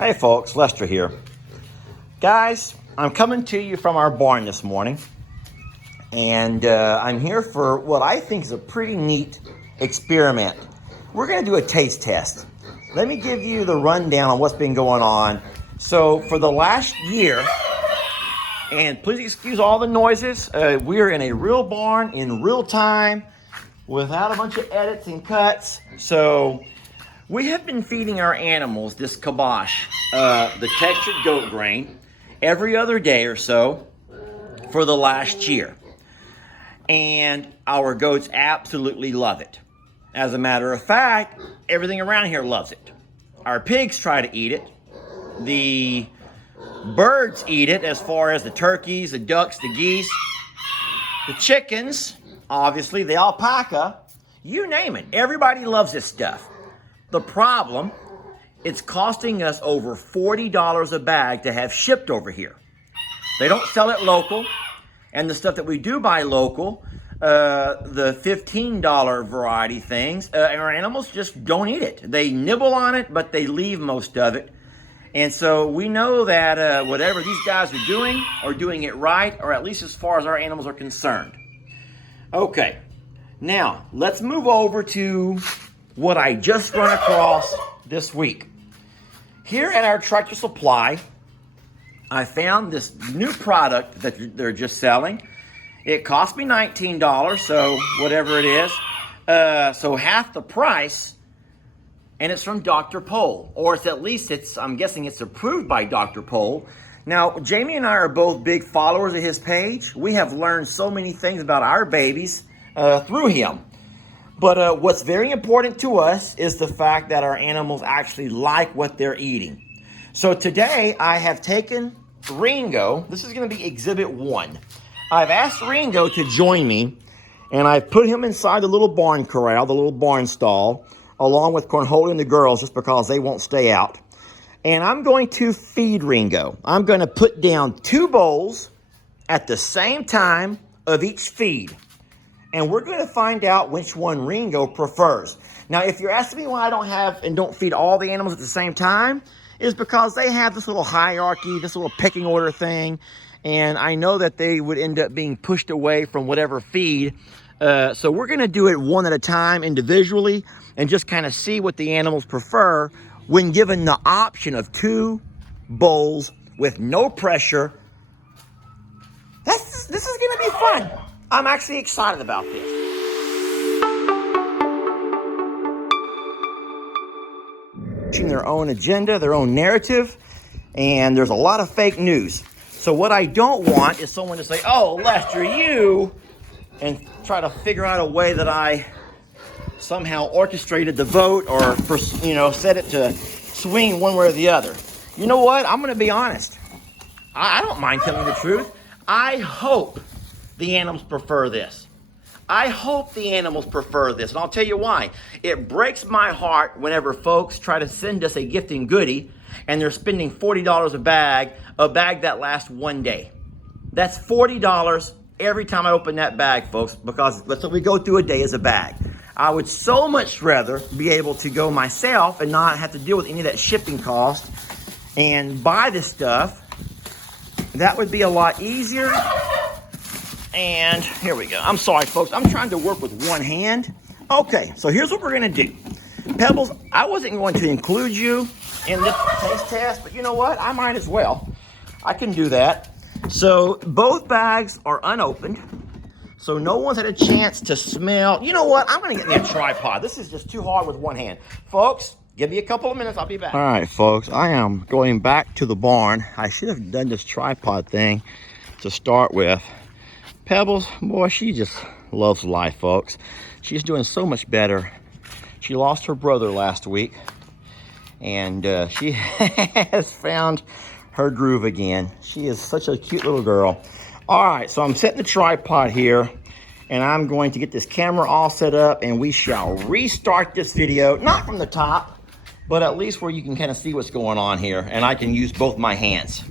Hey folks, Lester here. Guys, I'm coming to you from our barn this morning, and I'm here for what I think is a pretty neat experiment. We're going to do a taste test. Let me give you the rundown on what's been going on. So for the last year, and please excuse all the noises, we're in a real barn in real time without a bunch of edits and cuts. So we have been feeding our animals this kibosh, the textured goat grain, every other day or so for the last year. And our goats absolutely love it. As a matter of fact, everything around here loves it. Our pigs try to eat it. The birds eat it, as far as the turkeys, the ducks, the geese, the chickens, obviously, the alpaca, you name it. Everybody loves this stuff. The problem, it's costing us over $40 a bag to have shipped over here. They don't sell it local, and the stuff that we do buy local, the $15 variety things, our animals just don't eat it. They nibble on it, but they leave most of it. And so we know that whatever these guys are doing it right, or at least as far as our animals are concerned. Okay, now let's move over to what I just run across this week. Here at our Tractor Supply, I found this new product that they're just selling. It cost me $19, so whatever it is. So half the price, and it's from Dr. Pol, or I'm guessing it's approved by Dr. Pol. Now, Jamie and I are both big followers of his page. We have learned so many things about our babies through him. But what's very important to us is the fact that our animals actually like what they're eating. So today I have taken Ringo. This is going to be exhibit 1. I've asked Ringo to join me, and I've put him inside the little barn corral, the little barn stall, along with Cornhole and the girls, just because they won't stay out. And I'm going to feed Ringo. I'm going to put down 2 bowls at the same time of each feed. And we're going to find out which one Ringo prefers. Now, if you're asking me why I don't feed all the animals at the same time, is because they have this little hierarchy, this little pecking order thing, and I know that they would end up being pushed away from whatever feed. So we're going to do it one at a time individually and just kind of see what the animals prefer when given the option of 2 bowls with no pressure. This is going to be fun. I'm actually excited about this. Their own agenda, their own narrative, and there's a lot of fake news. So what I don't want is someone to say, "Oh, Lester, you," and try to figure out a way that I somehow orchestrated the vote or, set it to swing one way or the other. You know what? I'm going to be honest. I don't mind telling the truth. I hope the animals prefer this. I hope the animals prefer this, and I'll tell you why. It breaks my heart whenever folks try to send us a gifting goodie and they're spending $40 a bag that lasts one day. That's $40 every time I open that bag, folks, because let's say we go through a day as a bag. I would so much rather be able to go myself and not have to deal with any of that shipping cost and buy this stuff. That would be a lot easier. And here we go. I'm sorry, folks. I'm trying to work with one hand. Okay, so here's what we're going to do. Pebbles, I wasn't going to include you in this taste test, but you know what? I might as well. I can do that. So both bags are unopened. So no one's had a chance to smell. You know what? I'm going to get me a tripod. This is just too hard with one hand. Folks, give me a couple of minutes. I'll be back. All right, folks. I am going back to the barn. I should have done this tripod thing to start with. Pebbles, boy, she just loves life, folks. She's doing so much better. She lost her brother last week, and she has found her groove again. She is such a cute little girl. All right, so I'm setting the tripod here, and I'm going to get this camera all set up, and we shall restart this video, not from the top, but at least where you can kind of see what's going on here, and I can use both my hands.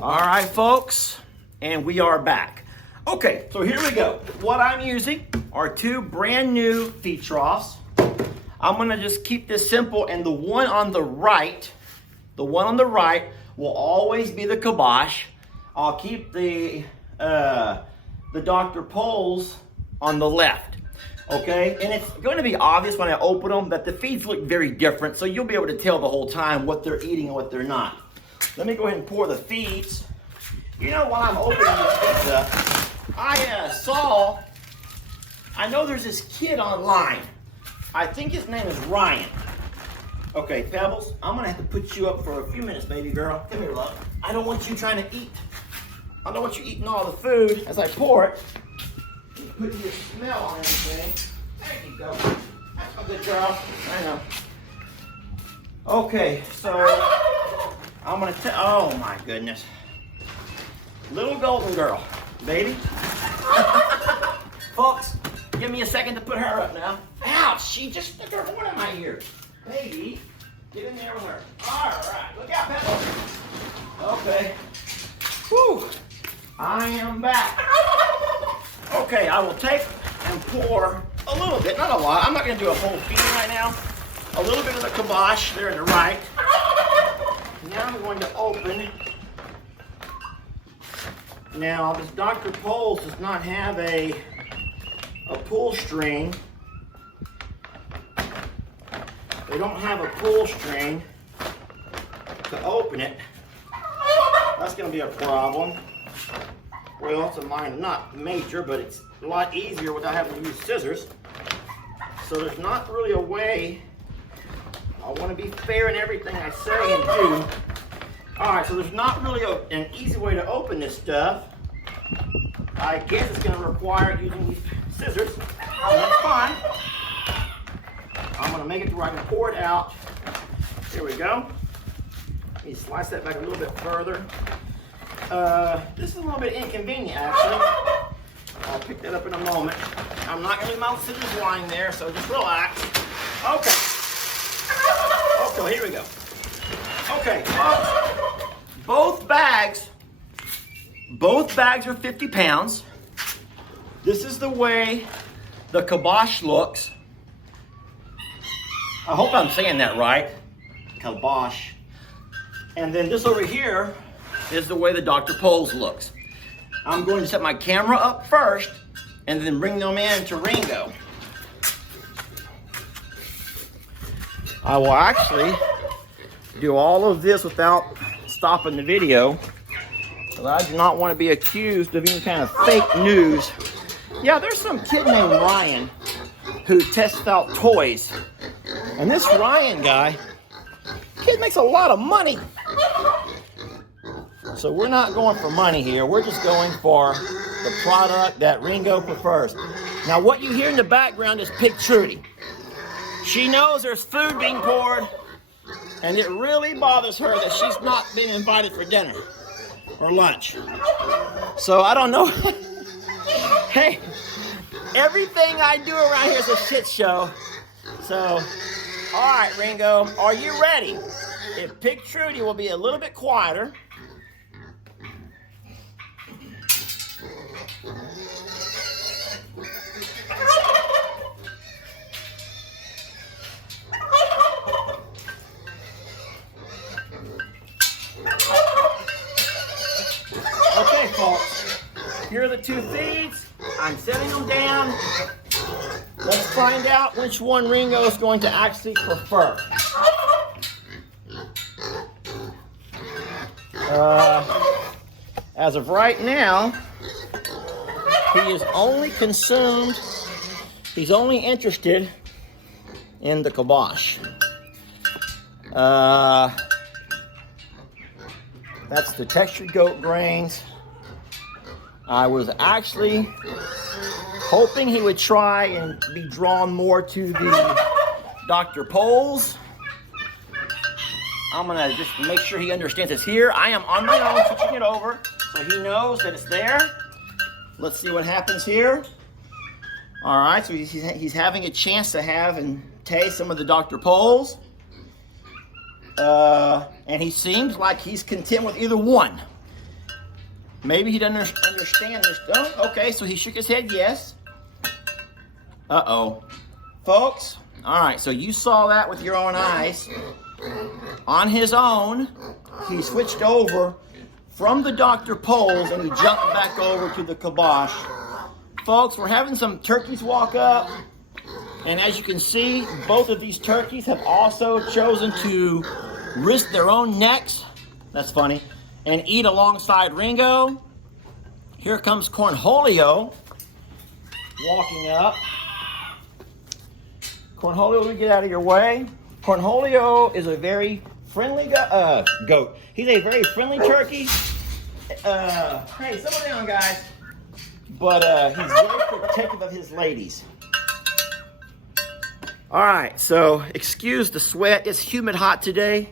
All right, folks, and we are back. Okay, so here we go. What I'm using are 2 brand new feed troughs. I'm gonna just keep this simple, and the one on the right, The one on the right will always be the kibosh. I'll keep the Dr. Poles on the left. Okay, and it's going to be obvious when I open them that the feeds look very different, so you'll be able to tell the whole time what they're eating and what they're not. Let me go ahead and pour the feeds. You know, while I'm opening this pizza, I know there's this kid online. I think his name is Ryan. Okay, Pebbles, I'm gonna have to put you up for a few minutes, baby girl. Come here, love. I don't want you trying to eat. I don't want you eating all the food as I pour it. Put your smell on everything. There you go. That's a good girl. I know. Okay, so I'm gonna oh my goodness. Little golden girl, baby. Folks, give me a second to put her up now. Ouch, she just stuck her horn in my ear. Baby, get in there with her. All right, look out, Pebble. Okay. Whew, I am back. Okay, I will take and pour a little bit, not a lot. I'm not gonna do a whole feed right now. A little bit of the kibosh there in the right. Now I'm going to open. Now this Dr. Poles does not have a pull string. They don't have a pull string to open it. That's gonna be a problem. Well, it's a minor, not major, but it's a lot easier without having to use scissors. So there's not really a way. I want to be fair in everything I say and do. All right, so there's not really an easy way to open this stuff. I guess it's going to require using these scissors. That's fine. I'm going to make it to where I can pour it out. Here we go. Let me slice that back a little bit further. This is a little bit inconvenient, actually. I'll pick that up in a moment. I'm not going to leave my scissors lying there, so just relax. Okay. Okay, here we go. Okay, both bags are 50 pounds. This is the way the kibosh looks. I hope I'm saying that right. Kibosh. And then this over here is the way the Dr. Poles looks. I'm going to set my camera up first and then bring them in to Ringo. I will actually do all of this without stopping the video, because I do not want to be accused of any kind of fake news. Yeah, there's some kid named Ryan who tests out toys. And this Ryan guy, kid makes a lot of money. So we're not going for money here. We're just going for the product that Ringo prefers. Now what you hear in the background is Pig Trudy. She knows there's food being poured, and it really bothers her that she's not been invited for dinner or lunch. So I don't know. Hey, everything I do around here is a shit show. So, all right, Ringo, are you ready? If Pig Trudy will be a little bit quieter. Okay, folks, here are the two feeds. I'm setting them down. Let's find out which one Ringo is going to actually prefer. As of right now, he is only he's only interested in the kibosh. That's the textured goat grains. I was actually hoping he would try and be drawn more to the Dr. Poles. I'm gonna just make sure he understands it's here. I am on my own switching it over, so he knows that it's there. Let's see what happens here. All right, so he's having a chance to have and taste some of the Dr. Poles. And he seems like he's content with either one. Maybe he doesn't understand this. Oh, okay, so he shook his head yes. Uh-oh. Folks, all right, so you saw that with your own eyes. on his own, he switched over from the Dr. Poles and he jumped back over to the kibosh. Folks, we're having some turkeys walk up, and as you can see, both of these turkeys have also chosen to risk their own necks, that's funny, and eat alongside Ringo. Here comes Cornholio walking up. Cornholio, let me get out of your way. Cornholio is a very friendly goat. He's a very friendly turkey. Hey, settle down, guys. But he's very protective of his ladies. All right, so excuse the sweat. It's humid hot today.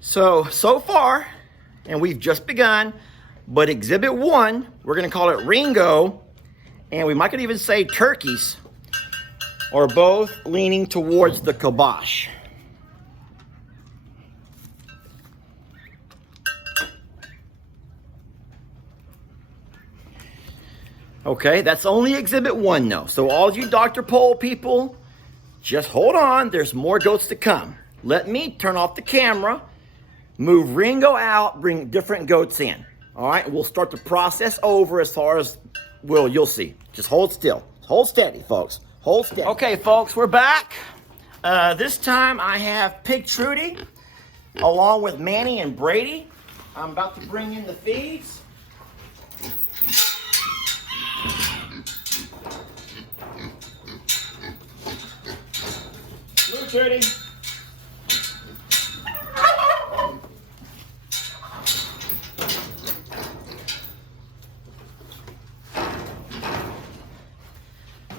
So far, and we've just begun, but Exhibit 1, we're going to call it Ringo, and we might could even say turkeys, are both leaning towards the kibosh. Okay, that's only Exhibit 1 though. So all you Dr. Pole people, just hold on. There's more goats to come. Let me turn off the camera, move Ringo out, bring different goats in. All right, we'll start the process over as far as, well, you'll see. Just hold still. Hold steady, folks. Hold steady. Okay, folks, we're back. This time I have Pig Trudy along with Manny and Brady. I'm about to bring in the feeds. Move, Trudy.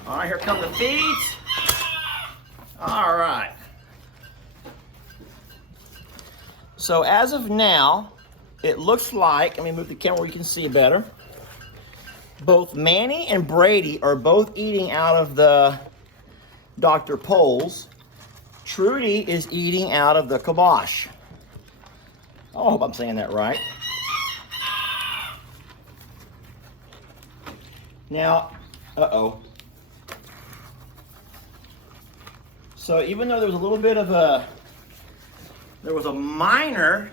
All right, here come the feeds. All right. So as of now, it looks like, let me move the camera where you can see better. Both Manny and Brady are both eating out of the Dr. Poles. Trudy is eating out of the kibosh. Oh, I hope I'm saying that right. Now, So even though there was a little bit of there was a minor,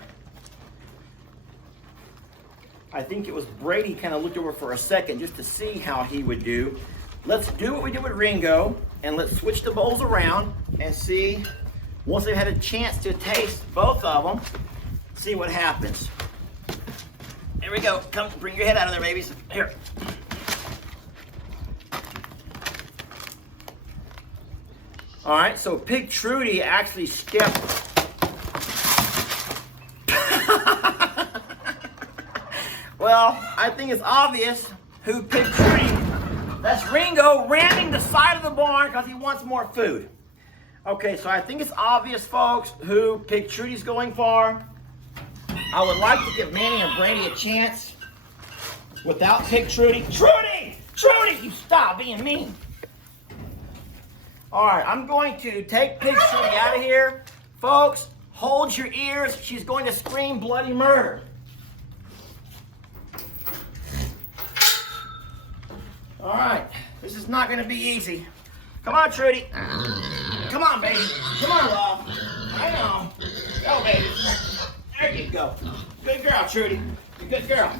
I think it was Brady kind of looked over for a second just to see how he would do. Let's do what we did with Ringo, and let's switch the bowls around and see, once they've had a chance to taste both of them, see what happens. Here we go. Come, bring your head out of there, babies. Here. All right, so Pig Trudy actually stepped. Well, I think it's obvious who Pig Trudy. That's Ringo ramming the side of the barn because he wants more food. Okay, so I think it's obvious, folks, who Pig Trudy's going for. I would like to give Manny and Brady a chance without Pig Trudy. Trudy! Trudy, you stop being mean. All right, I'm going to take Pig Trudy out of here. Folks, hold your ears. She's going to scream bloody murder. All right, this is not going to be easy. Come on, Trudy. Come on, baby. Come on, love. I know. Go, baby. There you go. Good girl, Trudy. You're a good girl.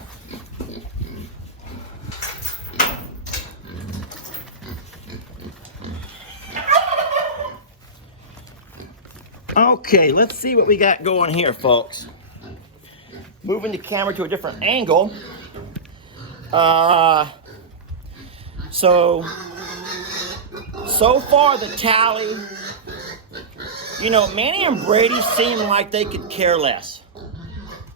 Okay, let's see what we got going here, folks. Moving the camera to a different angle. So far the tally, you know, Manny and Brady seem like they could care less.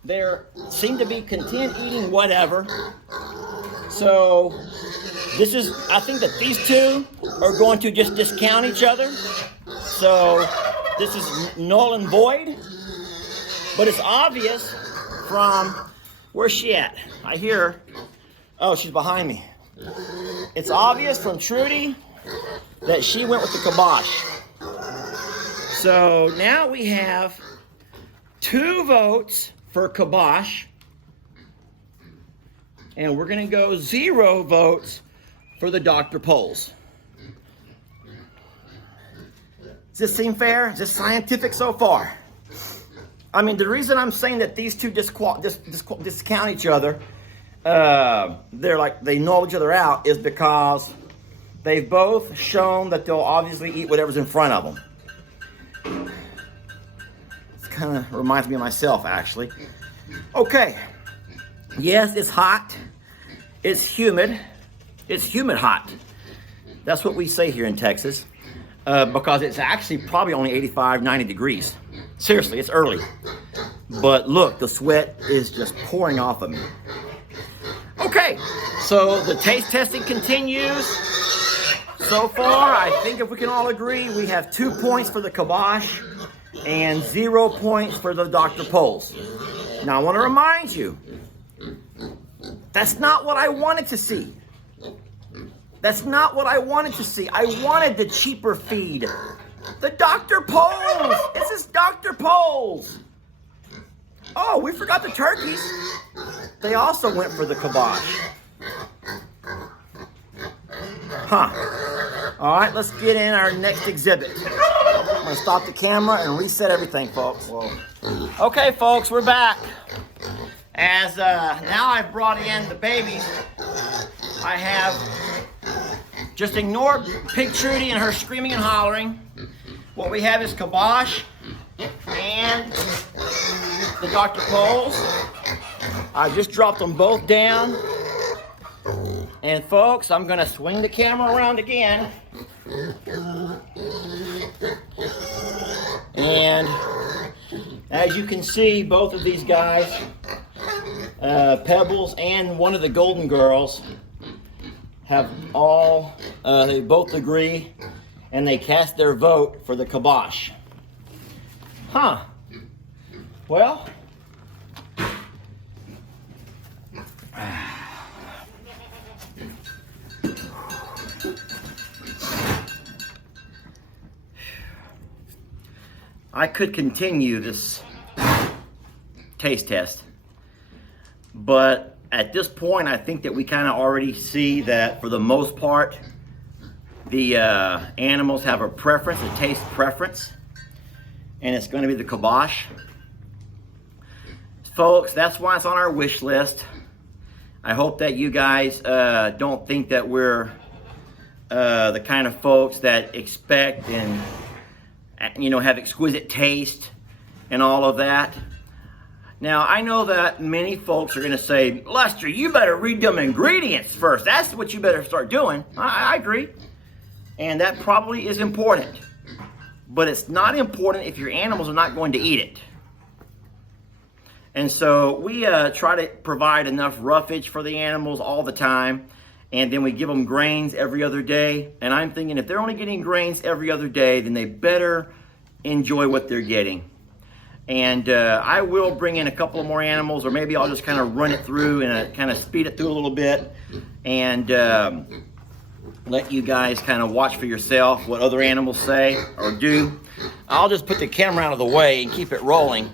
They seem to be content eating whatever. So this is, I think that these two are going to just discount each other. So this is null and void. But it's obvious from, where's she at? I hear her. Oh, she's behind me. It's obvious from Trudy that she went with the kibosh. So now we have 2 votes for kibosh, and we're going to go 0 votes for the Dr. Poles. Does this seem fair? Is this scientific so far? I mean, the reason I'm saying that these two discount each other, they know each other out, is because they've both shown that they'll obviously eat whatever's in front of them. It kind of reminds me of myself, actually. Okay. Yes, it's hot. It's humid. It's humid hot. That's what we say here in Texas. Because it's actually probably only 85, 90 degrees. Seriously, it's early. But look, the sweat is just pouring off of me. Okay, so the taste testing continues. So far, I think if we can all agree, we have 2 points for the kibosh and 0 points for the Dr. Poles. Now, I want to remind you, that's not what I wanted to see. That's not what I wanted to see. I wanted the cheaper feed. The Dr. Poles. This is Dr. Poles. Oh, we forgot the turkeys. They also went for the kibosh. Huh. All right, let's get in our next exhibit. I'm going to stop the camera and reset everything, folks. Whoa. Okay, folks, we're back. As now I've brought in the babies, I have just ignored Pig Trudy and her screaming and hollering. What we have is kibosh and the Dr. Poles. I just dropped them both down. And folks, I'm gonna swing the camera around again. And as you can see, both of these guys, Pebbles and one of the Golden Girls, have all, they both agree, and they cast their vote for the kibosh. Huh. Well, I could continue this taste test, but at this point, I think that we kind of already see that for the most part, the animals have a preference, a taste preference, and it's going to be the kibosh. Folks, that's why it's on our wish list. I hope that you guys don't think that we're the kind of folks that expect and, you know, have exquisite taste and all of that. Now, I know that many folks are going to say, Lester, you better read them ingredients first. That's what you better start doing. I agree. And that probably is important. But it's not important if your animals are not going to eat it. And so we try to provide enough roughage for the animals all the time. And then we give them grains every other day. And I'm thinking if they're only getting grains every other day, then they better enjoy what they're getting. And I will bring in a couple of more animals, or maybe I'll just kind of run it through and kind of speed it through a little bit and let you guys kind of watch for yourself what other animals say or do. I'll just put the camera out of the way and keep it rolling.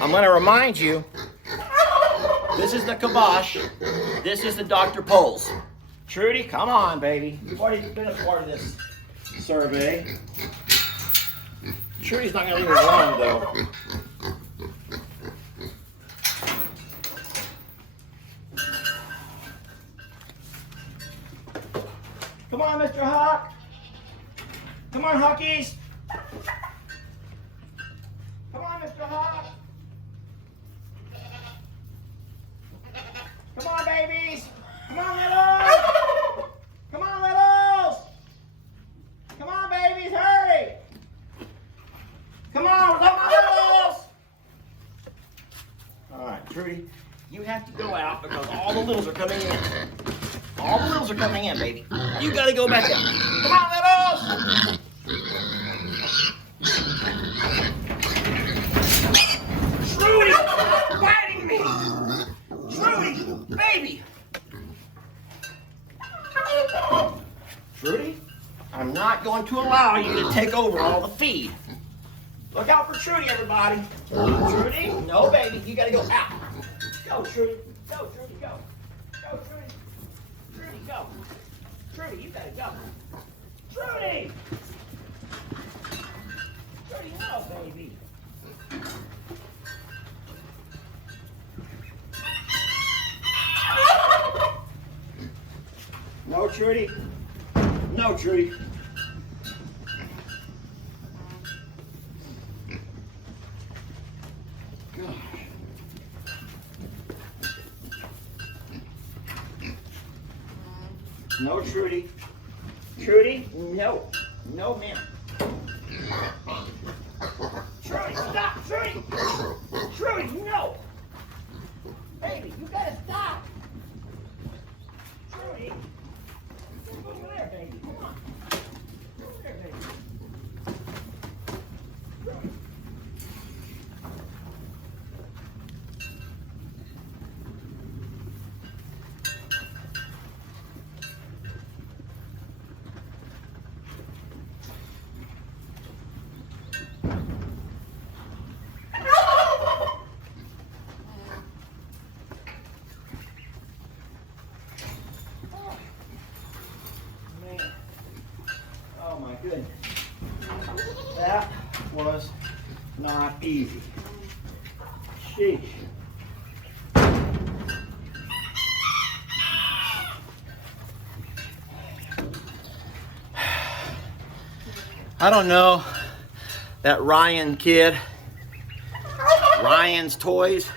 I'm going to remind you, this is the kibosh, this is the Dr. Poles. Trudy, come on, baby. You've already been a part of this survey. Trudy's not going to leave it alone, though. Come on, Mr. Hawk. Come on, Hawkies. Come on, Mr. Hawk. Come on, babies. Come on, littles. Come on, littles. Come on, babies, hurry. Come on, come on, littles. All right, Trudy, you have to go out because all the littles are coming in. All the littles are coming in, baby. You got to go back in. Come on, littles. Trudy, stop biting me. Trudy, baby. Trudy, I'm not going to allow you to take over all the feed. Look out for Trudy, everybody. Trudy, no, baby. You got to go out. Go, Trudy. Go, Trudy, go. Go, Trudy. Trudy, go. Trudy, you got to go. Trudy! Trudy, no, baby. Trudy. No, Trudy. Gosh. No, Trudy. Trudy, no. No, ma'am. Trudy, stop! Trudy! Trudy, no! Baby, you gotta stop! Trudy! Over there, baby. Come on. Over there, baby. Trudy. Oh my goodness. That was not easy. Sheesh. I don't know that Ryan kid, Ryan's toys,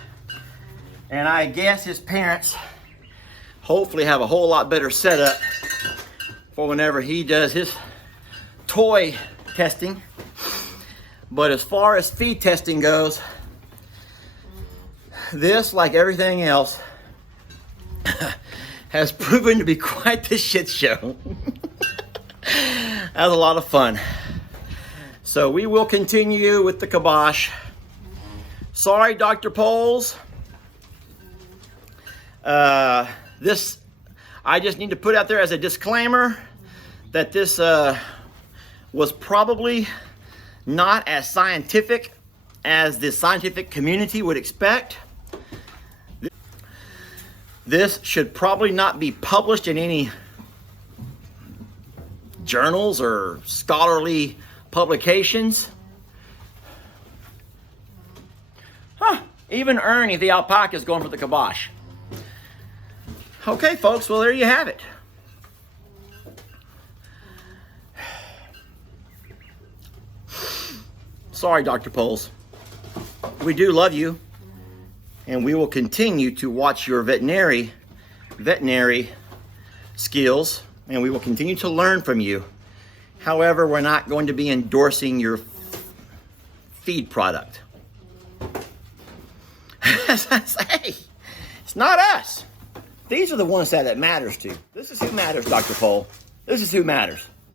and I guess his parents hopefully have a whole lot better setup for whenever he does his toy testing. But as far as feed testing goes, this, like everything else, has proven to be quite the shit show. That was a lot of fun. So we will continue with the kibosh. Sorry, Dr. Poles. This, I just need to put out there as a disclaimer that this was probably not as scientific as the scientific community would expect. This should probably not be published in any journals or scholarly publications. Even Ernie the alpaca is going for the kibosh. Okay, folks, well, there you have it. Sorry, Dr. Poles. We do love you, and we will continue to watch your veterinary skills, and we will continue to learn from you. However, we're not going to be endorsing your feed product. As I say, it's not us. These are the ones that it matters to. This is who matters, Dr. Pole. This is who matters.